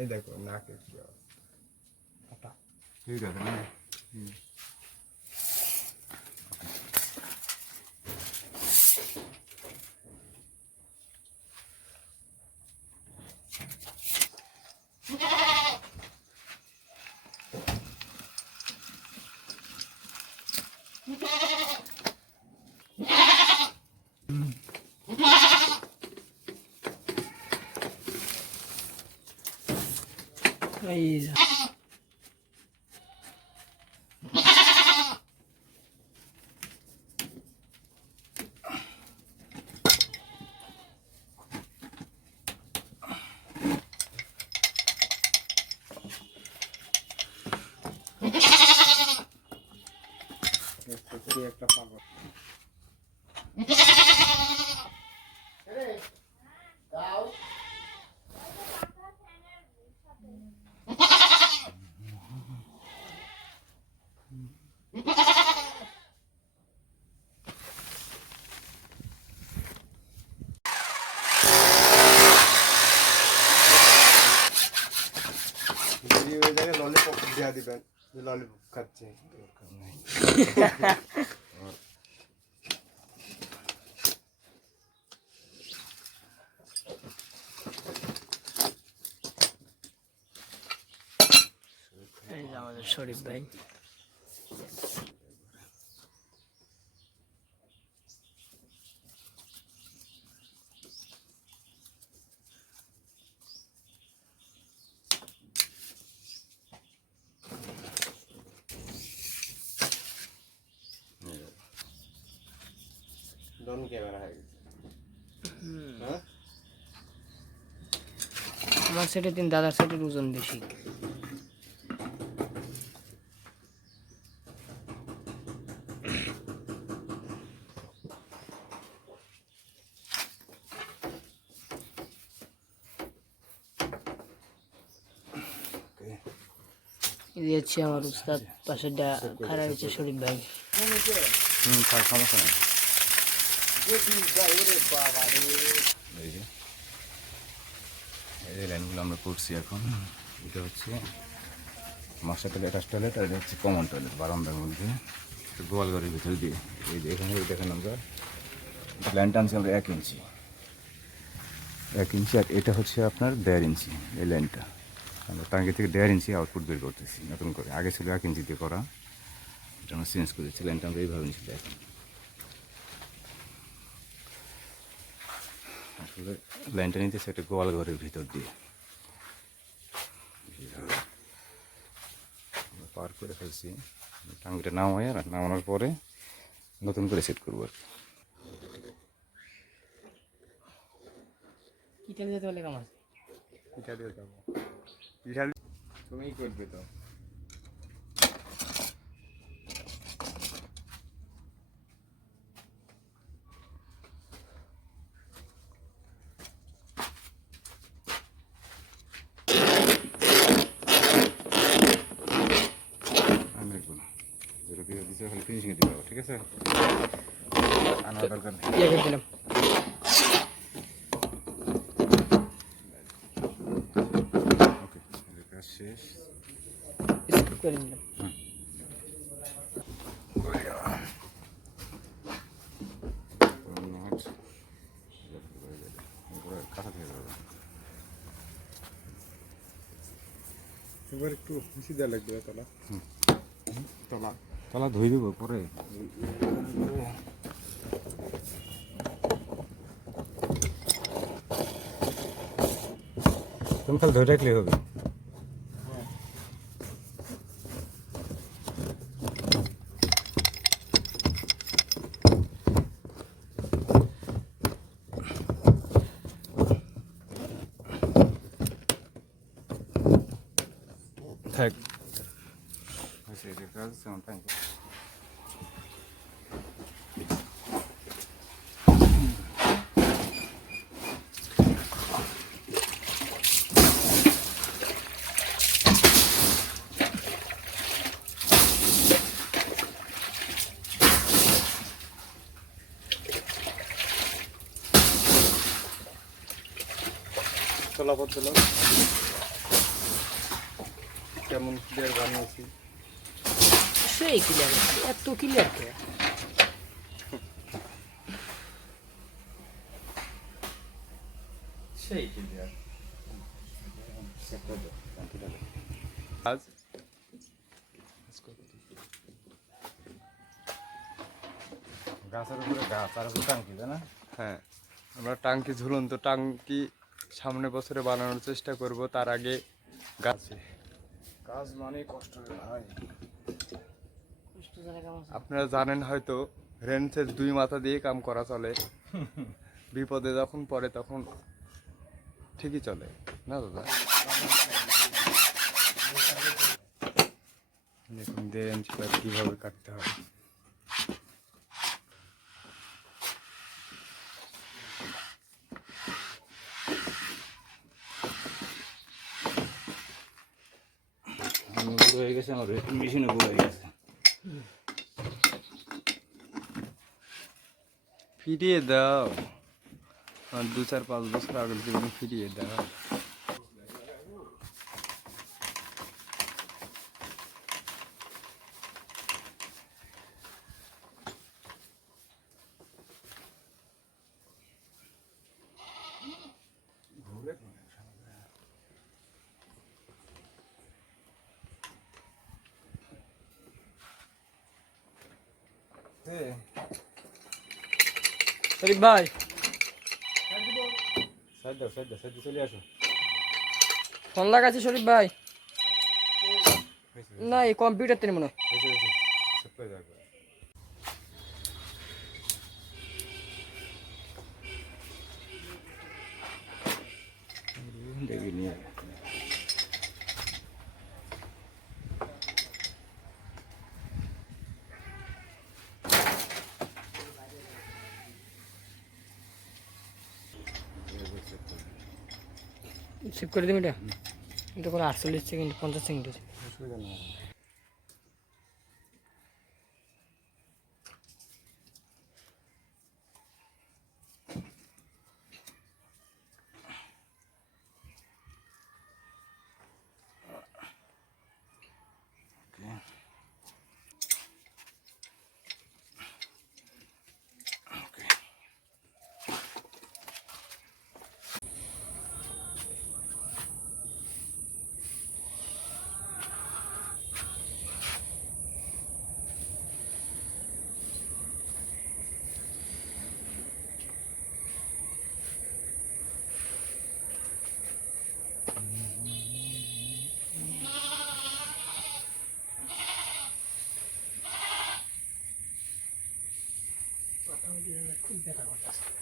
এই দেখো নাকে কি অবস্থা। ঠিক আছে না? এই একটা পাগল ললিপপ দিয়া দিবেন, ললিপপ খাচ্ছে। এই যে আমাদের শরীফ ভাই। ডন ক্যামেরা হয়ে গেছে। হ্যাঁ আমার সেটের দিন দাদার সেটের ওজন বেশি। এই হচ্ছে আমার উস্তাদ, পাশেরটা খারাপ হচ্ছে শরীফ ভাই। সমস্যা নেই। এই যে লাইনগুলো আমরা করছি এখন। এটা হচ্ছে মাস্টার টয়লেট, অ্যাটাচ টয়লেট, আর এটা হচ্ছে কমন টয়লেট বারান্দার মধ্যে গোয়ালঘরের ভিতর দিয়ে। এই যে এখানে দেখেন আমরা লাইন টানছি আমরা 1 ইঞ্চি, আর এটা হচ্ছে আপনার 1.5 ইঞ্চি। এই লাইনটা আমরা টাঙ্কি থেকে 1.5 ইঞ্চি আউটপুট বের করতেছি নতুন করে। আগে ছিল 1 ইঞ্চি দিয়ে করা, এটা আমরা চেঞ্জ করেছি। লাইনটা আমরা এইভাবে নিচ্ছি এখন। আসলে লাইনটা নিতে সেটা গোয়াল ঘরের ভিতর দিয়ে পার করে ফেলছি। টাঙ্গিটা নামাই, আর নামানোর পরে নতুন করে সেট করবো আর কি। কিটা যেতে বলে কামাল, পিঠা দিয়ে যাবো। পিঠা তুমিই করবে তো। ফিনিশিং দিতে হবে, ঠিক আছে? আনার দরকার নেই। দিলাম ওকে, কাজ শেষ করে দিলাম। এবার একটু বেশি দেওয়া লাগবে তলা। তলা তলা ধুই দেবো পরে। তুমি খালি ধরে রাখলেই হবে। থাক কাজ থ্যাংক ইউ। চলাপথ দিলাম কেমন ক্লিয়ার বানিয়েছি। সেই ক্লিয়ার এত ক্লিয়ার কে সেই ক্লিয়ার। আজ গাছের উপরে গাছ আর উপরে টাঙ্কি, তাই না? হ্যাঁ, আমরা টাঙ্কি, ঝুলন্ত টাঙ্কি সামনে বছরে বানানোর চেষ্টা করব। তার আগে গাছে কাজ মানে কষ্ট হয়। আপনারা জানেন হয়তো রেঞ্চের 2 মাথা দিয়ে কাম করা চলে, বিপদে যখন পড়ে তখন ঠিকই চলে না দাদা? দেখুন রেঞ্চটা কীভাবে কাটতে হয়। বুড়ো হয়ে গেছে, আমার মেশিনও বুড়ো হয়ে গেছে। ফিরিয়ে দাও, 2-4-5 বছর আগের জীবনে ফিরিয়ে দাও। শরীফ ভাই সাইড দাও, চলে আসো। ফোন লাগাচ্ছি শরীফ ভাই। না এই কম্পিউটার তিনি মনে হয়। সব করে যাবে। দেখি নিয়ে সেভ করে দিবি এটা। এটা করে 48 সেকেন্ড 50 সেকেন্ড হয়েছে। অসুবিধা নেই। খুব ব্যথা করতেছে।